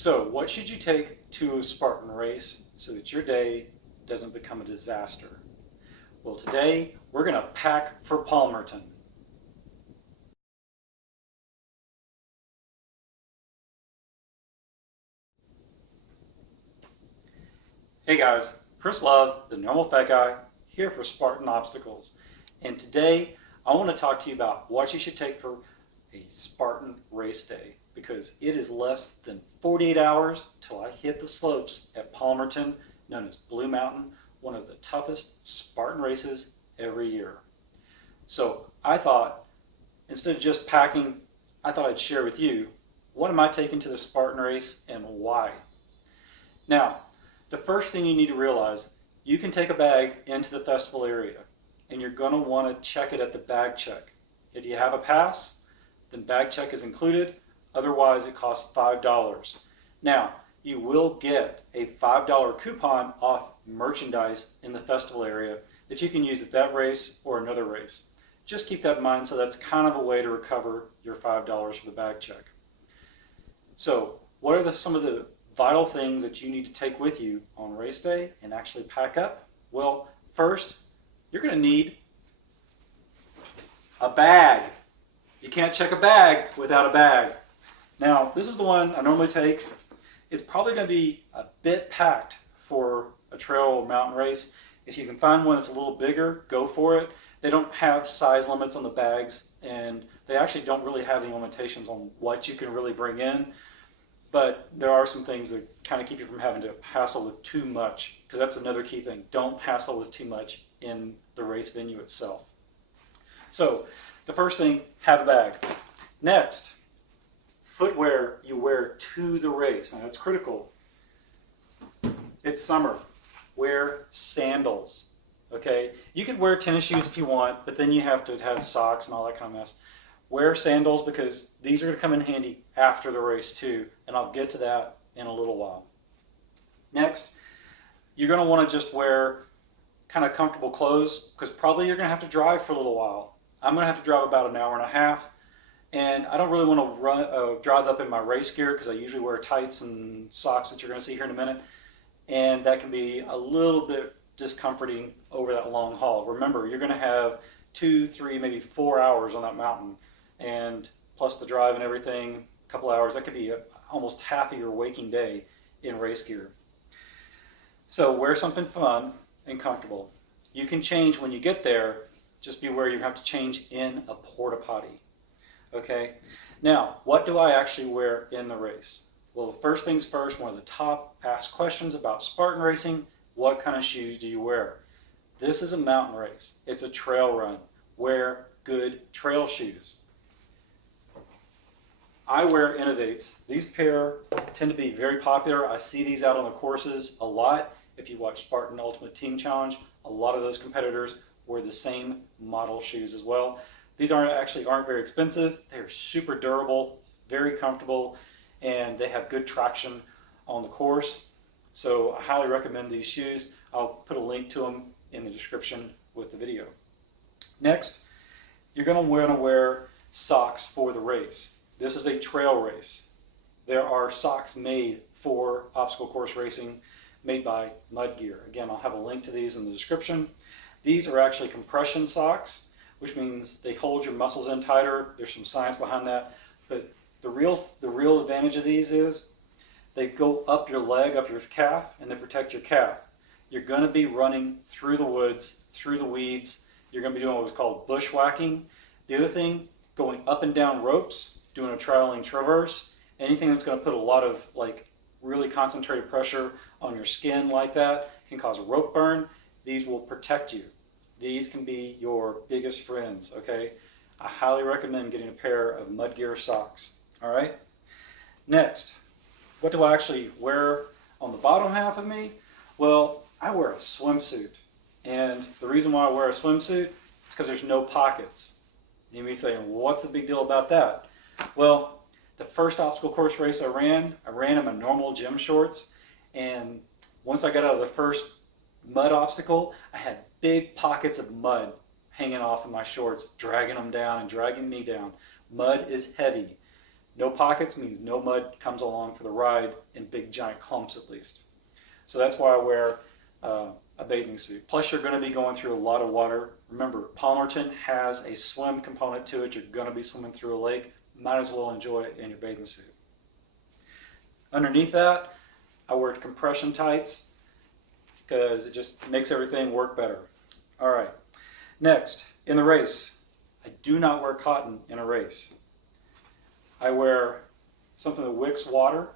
So, what should you take to a Spartan race so that your day doesn't become a disaster? Well, today we're going to pack for Palmerton. Hey guys, Chris Love, the Normal Fat Guy, here for Spartan Obstacles. And today I want to talk to you about what you should take for a Spartan race day because it is less than 48 hours till I hit the slopes at Palmerton, known as Blue Mountain, one of the toughest Spartan races every year. So I thought, instead of just packing, I thought I'd share with you what am I taking to the Spartan race and why. Now, the first thing you need to realize, you can take a bag into the festival area and you're going to want to check it at the bag check. If you have a pass, then bag check is included. Otherwise, it costs $5. Now, you will get a $5 coupon off merchandise in the festival area that you can use at that race or another race. Just keep that in mind, so that's kind of a way to recover your $5 for the bag check. So, what are some of the vital things that you need to take with you on race day and actually pack up? Well, first, you're going to need a bag. You can't check a bag without a bag. Now, this is the one I normally take. It's probably going to be a bit packed for a trail or mountain race. If you can find one that's a little bigger, go for it. They don't have size limits on the bags, and they actually don't really have any limitations on what you can really bring in. But there are some things that kind of keep you from having to hassle with too much, because that's another key thing. Don't hassle with too much in the race venue itself. So the first thing, have a bag. Next, footwear you wear to the race. Now that's critical. It's summer. Wear sandals. Okay? You can wear tennis shoes if you want, but then you have to have socks and all that kind of mess. Wear sandals because these are going to come in handy after the race too, and I'll get to that in a little while. Next, you're going to want to just wear kind of comfortable clothes because probably you're going to have to drive for a little while. I'm going to have to drive about an hour and a half, and I don't really want to drive up in my race gear because I usually wear tights and socks that you're going to see here in a minute, and that can be a little bit discomforting over that long haul. Remember, you're going to have 2, 3, maybe 4 hours on that mountain, and plus the drive and everything, a couple hours, that could be almost half of your waking day in race gear. So wear something fun and comfortable. You can change when you get there, just be aware you have to change in a porta potty. Okay, now what do I actually wear in the race? Well, first things first, one of the top asked questions about Spartan racing, what kind of shoes do you wear? This is a mountain race, it's a trail run. Wear good trail shoes. I wear Innovates. These pair tend to be very popular. I see these out on the courses a lot. If you watch Spartan Ultimate Team Challenge, a lot of those competitors wear the same model shoes as well. These aren't very expensive. They're super durable, very comfortable, and they have good traction on the course. So I highly recommend these shoes. I'll put a link to them in the description with the video. Next, you're going to want to wear socks for the race. This is a trail race. There are socks made for obstacle course racing made by Mud Gear. Again, I'll have a link to these in the description. These are actually compression socks, which means they hold your muscles in tighter. There's some science behind that. But the real advantage of these is they go up your leg, up your calf, and they protect your calf. You're going to be running through the woods, through the weeds. You're going to be doing what's called bushwhacking. The other thing, going up and down ropes, doing a traveling traverse, anything that's going to put a lot of really concentrated pressure on your skin like that can cause a rope burn. These will protect you. These can be your biggest friends, okay? I highly recommend getting a pair of Mud Gear socks, all right? Next, what do I actually wear on the bottom half of me? Well, I wear a swimsuit. And the reason why I wear a swimsuit is because there's no pockets. You may be saying, well, what's the big deal about that? Well, the first obstacle course race I ran in my normal gym shorts, and once I got out of the first mud obstacle, I had big pockets of mud hanging off of my shorts, dragging them down and dragging me down. Mud is heavy. No pockets means no mud comes along for the ride in big giant clumps at least. So that's why I wear a bathing suit. Plus you're going to be going through a lot of water. Remember, Palmerton has a swim component to it. You're going to be swimming through a lake. Might as well enjoy it in your bathing suit. Underneath that, I wear compression tights because it just makes everything work better. All right, next, in the race, I do not wear cotton in a race. I wear something that wicks water.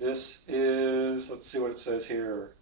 This is, let's see what it says here.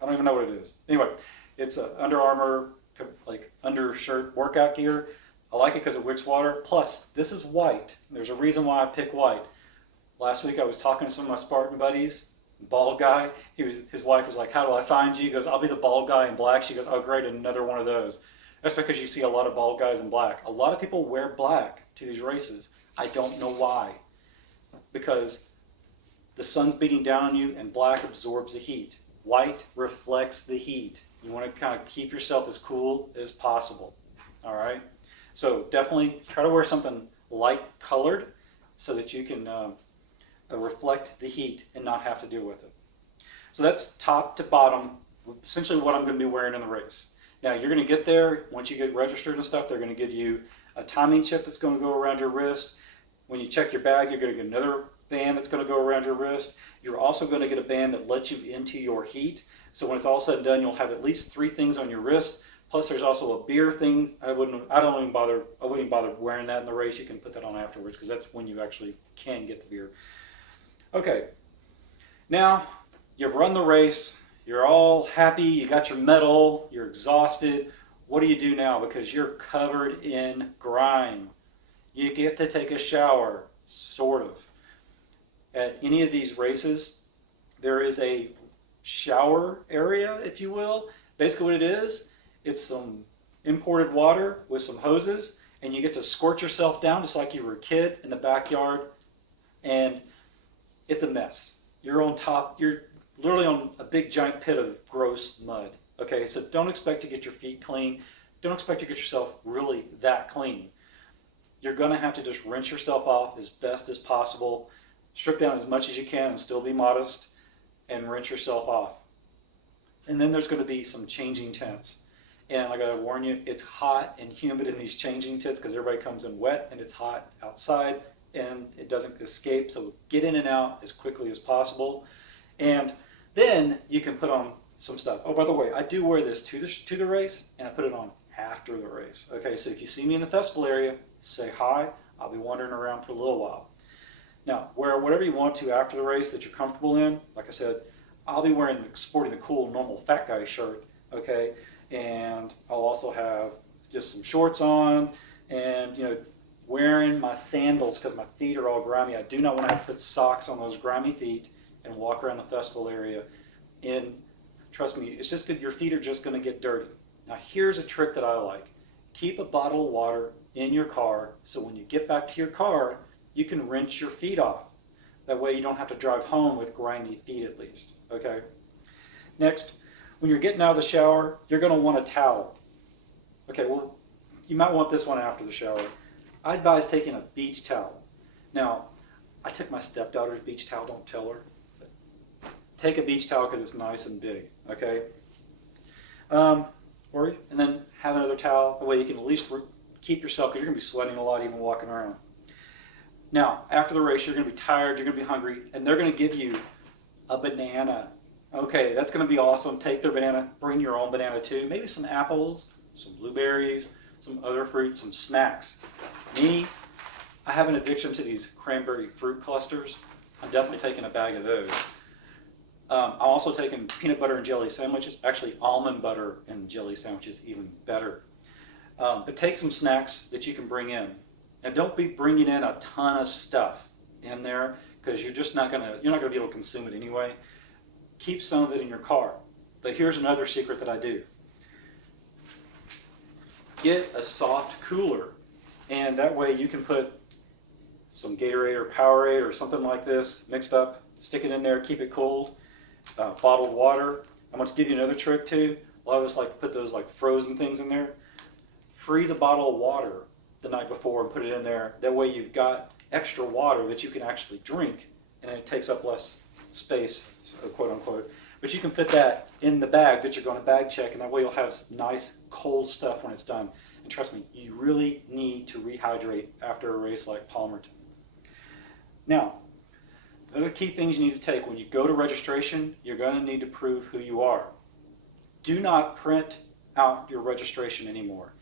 I don't even know what it is. Anyway, it's a Under Armour like undershirt workout gear. I like it because it wicks water. Plus, this is white. There's a reason why I pick white. Last week I was talking to some of my Spartan buddies. Bald guy. His wife was like, "How do I find you?" He goes, "I'll be the bald guy in black." She goes, "Oh, great, another one of those." That's because you see a lot of bald guys in black. A lot of people wear black to these races. I don't know why. Because the sun's beating down on you and black absorbs the heat. White reflects the heat. You want to kind of keep yourself as cool as possible. All right? So definitely try to wear something light colored so that you can reflect the heat and not have to deal with it. So that's top to bottom, essentially what I'm going to be wearing in the race. Now you're going to get there, once you get registered and stuff, they're going to give you a timing chip that's going to go around your wrist. When you check your bag, you're going to get another band that's going to go around your wrist. You're also going to get a band that lets you into your heat. So when it's all said and done, you'll have at least 3 things on your wrist. Plus there's also a beer thing. I wouldn't even bother wearing that in the race. You can put that on afterwards because that's when you actually can get the beer. Okay, now you've run the race. You're all happy. You got your medal. You're exhausted. What do you do now? Because you're covered in grime. You get to take a shower, sort of. At any of these races, there is a shower area, if you will. Basically what it is, it's some imported water with some hoses, and you get to squirt yourself down just like you were a kid in the backyard, and it's a mess. You're on top, you're literally on a big giant pit of gross mud. Okay, so don't expect to get your feet clean. Don't expect to get yourself really that clean. You're gonna have to just rinse yourself off as best as possible. Strip down as much as you can and still be modest, and rinse yourself off. And then there's going to be some changing tents. And I gotta warn you, it's hot and humid in these changing tents because everybody comes in wet and it's hot outside and it doesn't escape. So get in and out as quickly as possible. And then you can put on some stuff. Oh, by the way, I do wear this to the race, and I put it on after the race. Okay, so if you see me in the festival area, say hi. I'll be wandering around for a little while. Now, wear whatever you want to after the race that you're comfortable in. Like I said, I'll be sporting the cool normal fat guy shirt, okay? And I'll also have just some shorts on, and wearing my sandals because my feet are all grimy. I do not want to have to put socks on those grimy feet and walk around the festival area. And trust me, it's just good. Your feet are just going to get dirty. Now, here's a trick that I like. Keep a bottle of water in your car so when you get back to your car, you can rinse your feet off. That way you don't have to drive home with grimy feet at least, okay? Next, when you're getting out of the shower, you're gonna want a towel. Okay, well, you might want this one after the shower. I advise taking a beach towel. Now, I took my stepdaughter's beach towel, don't tell her. But take a beach towel because it's nice and big, okay? And then have another towel, that way you can at least keep yourself, because you're gonna be sweating a lot even walking around. Now, after the race, you're going to be tired, you're going to be hungry, and they're going to give you a banana. Okay, that's going to be awesome. Take their banana, bring your own banana too. Maybe some apples, some blueberries, some other fruits, some snacks. Me, I have an addiction to these cranberry fruit clusters. I'm definitely taking a bag of those. I'm also taking peanut butter and jelly sandwiches. Actually, almond butter and jelly sandwiches, even better. But take some snacks that you can bring in. And don't be bringing in a ton of stuff in there because you're not gonna be able to consume it anyway. Keep some of it in your car. But here's another secret that I do. Get a soft cooler, and that way you can put some Gatorade or Powerade or something like this mixed up, stick it in there, keep it cold. Bottled water. I'm going to give you another trick too. A lot of us like put those like frozen things in there. Freeze a bottle of water the night before and put it in there. That way you've got extra water that you can actually drink, and it takes up less space, quote unquote. But you can fit that in the bag that you're going to bag check, and that way you'll have nice cold stuff when it's done. And trust me, you really need to rehydrate after a race like Palmerton. Now, the other key things you need to take when you go to registration, you're going to need to prove who you are. Do not print out your registration anymore.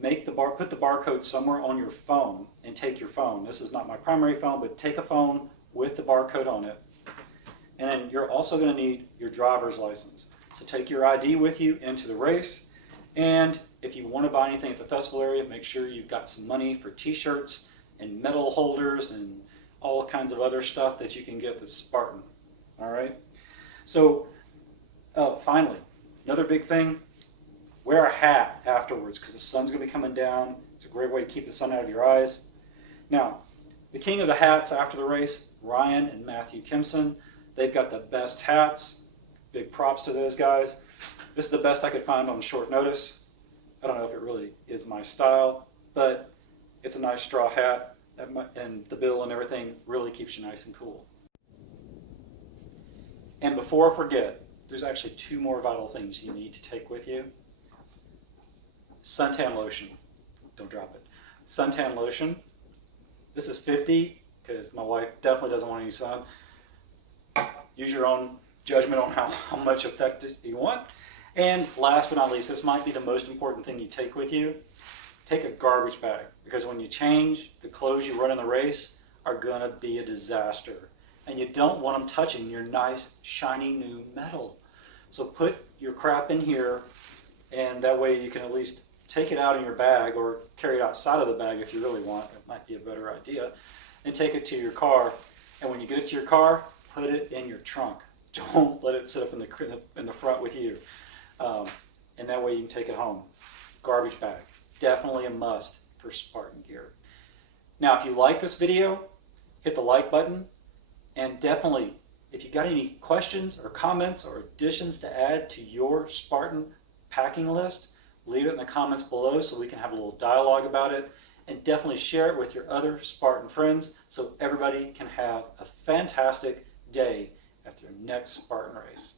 Put the barcode somewhere on your phone and take your phone. This is not my primary phone, but take a phone with the barcode on it. And then you're also going to need your driver's license. So take your ID with you into the race. And if you want to buy anything at the festival area, make sure you've got some money for t-shirts and medal holders and all kinds of other stuff that you can get that's Spartan. All right? So finally, another big thing, wear a hat afterwards because the sun's going to be coming down. It's a great way to keep the sun out of your eyes. Now, the king of the hats after the race, Ryan and Matthew Kimson, they've got the best hats. Big props to those guys. This is the best I could find on short notice. I don't know if it really is my style, but it's a nice straw hat, and the bill and everything really keeps you nice and cool. And before I forget, there's actually 2 more vital things you need to take with you. Suntan lotion. Don't drop it. Suntan lotion. This is 50 because my wife definitely doesn't want any sun. Use your own judgment on how much effect you want. And last but not least, this might be the most important thing you take with you. Take a garbage bag, because when you change, the clothes you run in the race are going to be a disaster. And you don't want them touching your nice, shiny new metal. So put your crap in here, and that way you can at least take it out in your bag or carry it outside of the bag if you really want. It might be a better idea. And take it to your car. And when you get it to your car, put it in your trunk. Don't let it sit up in the front with you. And that way you can take it home. Garbage bag. Definitely a must for Spartan gear. Now, if you like this video, hit the like button. And definitely, if you got any questions or comments or additions to add to your Spartan packing list, leave it in the comments below so we can have a little dialogue about it. And definitely share it with your other Spartan friends so everybody can have a fantastic day at their next Spartan race.